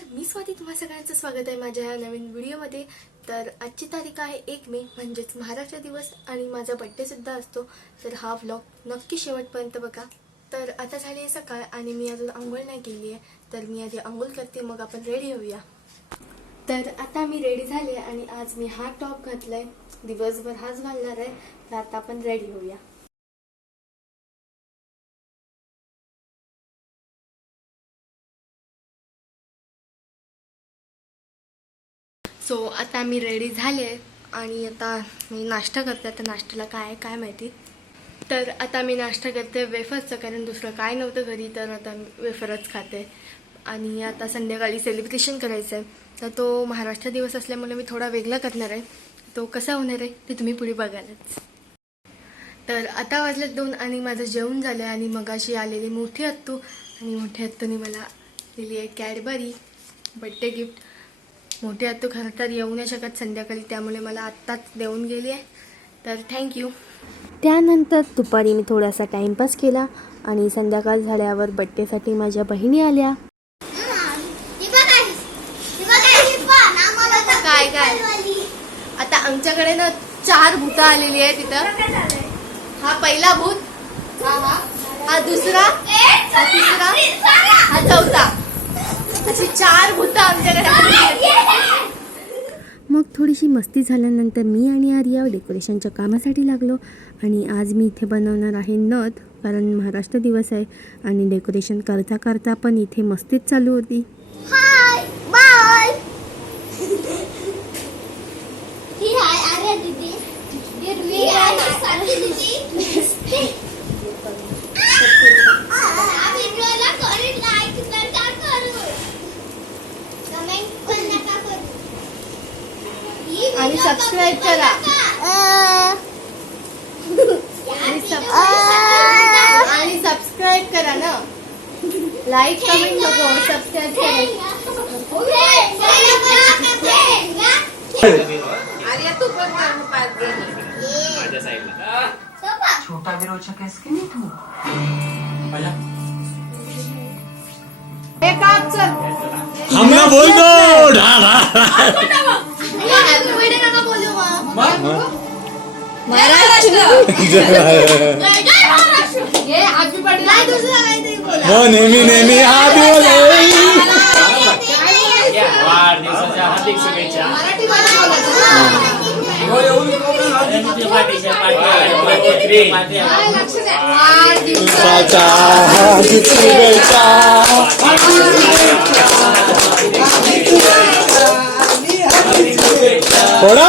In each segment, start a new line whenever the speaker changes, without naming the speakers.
स्वागत आहे माझ्या ह्या नवीन व्हिडिओमध्ये. तर आजची तारीख आहे एक मे म्हणजेच महाराष्ट्र दिवस आणि माझा बड्डेसुद्धा असतो. तर हा व्लॉग नक्की शेवटपर्यंत बघा. तर आता झाली आहे सकाळ आणि मी अजून आंघोळ नाही केली आहे. तर मी आधी आंघोळ करते मग आपण रेडी होऊया. तर आता मी रेडी झाले आणि आज मी हा टॉप घातलाय. दिवसभर हाच घालणार आहे. तर आता आपण रेडी होऊया. सो आता मी रेडी झाले आणि आता मी नाश्ता करते. आता नाश्त्याला काय आहे काय माहिती? तर आता मी नाश्ता करते वेफर्सचं कारण दुसरं काय नव्हतं घरी तर आता मी वेफरच खाते. आणि आता संध्याकाळी सेलिब्रेशन करायचं आहे. तर तो महाराष्ट्र दिवस असल्यामुळे मी थोडा वेगळा करणार आहे. तो कसा होणार आहे ते तुम्ही पुढे बघालच. तर आता वाजलेत दोन आणि माझं जेवण झालं आहे आणि मगाशी आलेली मोठी हत्तू आणि मोठ्या हत्तूने मला दिली आहे कॅडबरी बड्डे गिफ्ट मोठी हत्तू खरं तर येऊ नाही शकत संध्याकाळी त्यामुळे मला आत्ताच देऊन गेली आहे. तर थँक्यू त्यानंतर दुपारी मी थोडासा टाईमपास केला आणि संध्याकाळ झाल्यावर बड्डेसाठी माझ्या बहिणी आल्या. काय, काय? आता आमच्याकडे ना चार भूतं आलेली आहे तिथं हा पहिला भूत हा हा. हा दुसरा हा तिसरा हा चौथा. अशी चार भूतं आमच्याकडे. मग थोडीशी मस्ती झाल्यानंतर मी आणि आर्या डेकोरेशनच्या कामासाठी लागलो आणि आज मी इथे बनवणार आहे नथ कारण महाराष्ट्र दिवस आहे आणि डेकोरेशन करता करता पण इथे मस्तीच चालू होती
हाय बाय ही हाय आर्या दीदी ही हाय स्वाती दीदी हा व्हिडिओला करून लाईक नका करू कमेंट पण नका करू पण
करा. आणि सबस्क्राईब करा ना. लाईक कमेंट नको सबस्क्राईब करा.
छोटा विरोचक आहेस की नाही तू?
हे काम चल.
हमला बोल दो ढाला
हो
नेहमी नेहमी हा दिवस
हार्दिक शुभेच्छा.
हार्दिक शुभेच्छा. थोडा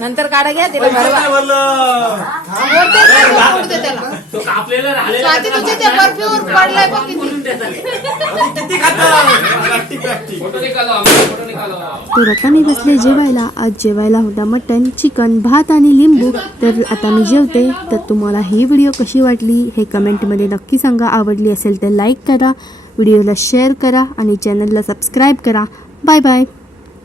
नंतर काढा घ्या तिला भरवा.
तो कापलेला राहिलेला
स्वाती तुझे ते परफ्यूम पडलाय बघ किती.
फोटो निकालो आम्हाला फोटो निकालो.
तर आता मी बसले जेवायला. आज जेवायला होता मटन चिकन भात आणि लिंबू. तर आता मी जेवते. तर तुम्हाला ही व्हिडिओ कशी वाटली हे कमेंटमध्ये नक्की सांगा. आवडली असेल तर लाईक करा. व्हिडिओला शेअर करा आणि चॅनलला सबस्क्राईब करा. Bye bye